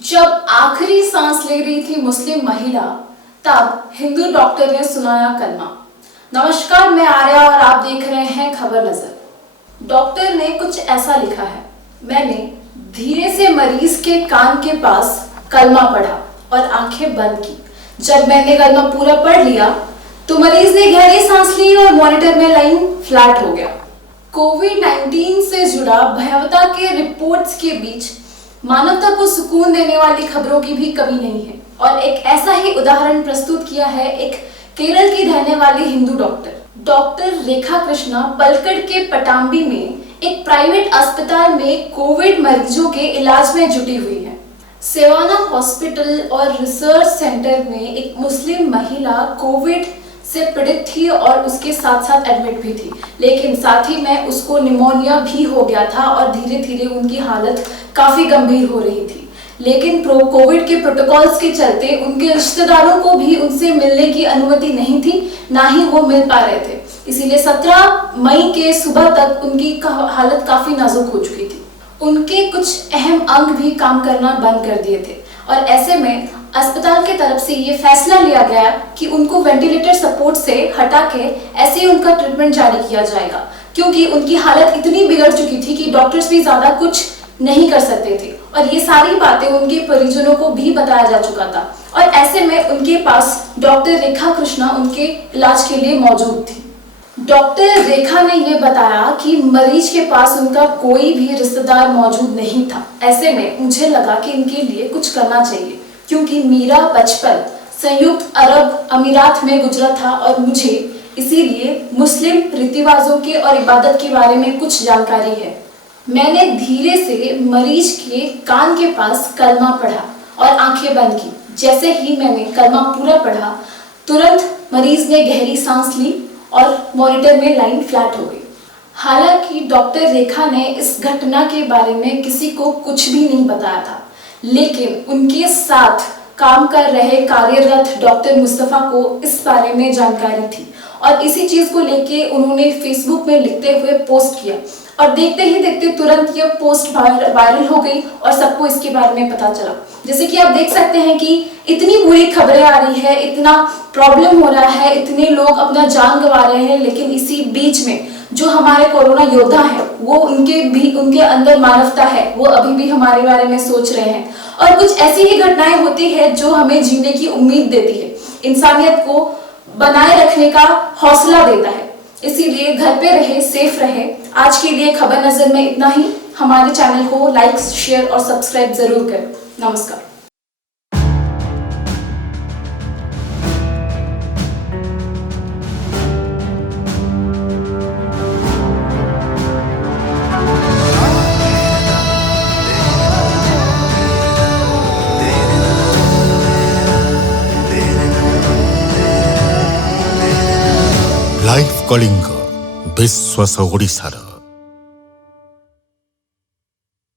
जब आखिरी सांस ले रही थी मुस्लिम महिला, तब हिंदू डॉक्टर ने सुनाया कलमा। नमस्कार, मैं आर्या और आप देख रहे हैं खबर नजर। डॉक्टर ने कुछ ऐसा लिखा है, मैंने धीरे से मरीज के कान के पास कलमा पढ़ा और आंखें बंद की। जब मैंने कलमा पूरा पढ़ लिया तो मरीज ने गहरी सांस ली और मॉनिटर में लाइन फ्लैट हो गया। कोविड-19 से जुड़ा भयावहता के रिपोर्ट्स के बीच मानवता को सुकून देने वाली खबरों की भी कमी नहीं है और एक ऐसा ही उदाहरण प्रस्तुत किया है एक केरल की रहने वाली हिंदू डॉक्टर रेखा कृष्णा पलक्कड़ के पटाम्बी में एक प्राइवेट अस्पताल में कोविड मरीजों के इलाज में जुटी हुई है। सेवाना हॉस्पिटल और रिसर्च सेंटर में एक मुस्लिम महिला कोविड से पीड़ित थी और उसके साथ साथ एडमिट भी थी, लेकिन साथ ही में उसको निमोनिया भी हो गया था और धीरे धीरे उनकी हालत काफी गंभीर हो रही थी। लेकिन कोविड के प्रोटोकॉल्स के चलते उनके रिश्तेदारों को भी उनसे मिलने की अनुमति नहीं थी, ना ही वो मिल पा रहे थे। इसीलिए 17 मई के सुबह तक उनकी हालत काफी नाजुक हो चुकी थी। उनके कुछ अहम अंग भी काम करना बंद कर दिए थे और ऐसे में अस्पताल की तरफ से ये फैसला लिया गया कि उनको वेंटिलेटर सपोर्ट से हटा के ऐसे ही उनका ट्रीटमेंट जारी किया जाएगा, क्योंकि उनकी हालत इतनी बिगड़ चुकी थी कि डॉक्टर्स भी ज्यादा कुछ नहीं कर सकते थे और ये सारी बातें उनके परिजनों को भी बताया जा चुका था। और ऐसे में उनके पास डॉक्टर रेखा कृष्णा उनके इलाज के लिए मौजूद थी। डॉक्टर रेखा ने यह बताया कि मरीज के पास उनका कोई भी रिश्तेदार मौजूद नहीं था। ऐसे में मुझे लगा कि इनके लिए कुछ करना चाहिए, क्योंकि मेरा बचपन संयुक्त अरब अमीरात में गुजरा था और मुझे इसीलिए मुस्लिम रीतिवाजों के और इबादत के बारे में कुछ जानकारी है। मैंने धीरे से मरीज के कान के पास कलमा पढ़ा और आंखें बंद की। जैसे ही मैंने कलमा पूरा पढ़ा, तुरंत मरीज ने गहरी सांस ली और मॉनिटर में लाइन फ्लैट हो गई। हालांकि डॉक्टर रेखा ने इस घटना के बारे में किसी को कुछ भी नहीं बताया था, लेकिन उनके साथ काम कर रहे कार्यरत डॉक्टर मुस्तफा को इस बारे में जानकारी थी और इसी चीज को लेके उन्होंने फेसबुक में लिखते हुए पोस्ट किया और देखते ही देखते तुरंत ये पोस्ट वायरल हो गई और सबको इसके बारे में पता चला। जैसे कि आप देख सकते हैं कि इतनी बुरी खबरें आ रही है, इतना प्रॉब्लम हो रहा है, इतने लोग अपना जान गंवा रहे हैं, लेकिन इसी बीच में जो हमारे कोरोना योद्धा है वो उनके अंदर मानवता है, वो अभी भी हमारे बारे में सोच रहे हैं और कुछ ऐसी ही घटनाएं होती है जो हमें जीने की उम्मीद देती है, इंसानियत को बनाए रखने का हौसला देता है। इसीलिए घर पे रहे, सेफ रहे। आज के लिए खबर नजर में इतना ही। हमारे चैनल को लाइक, शेयर और सब्सक्राइब जरूर करें। नमस्कार। लाइफ कलिंग विश्वास ओडिशार।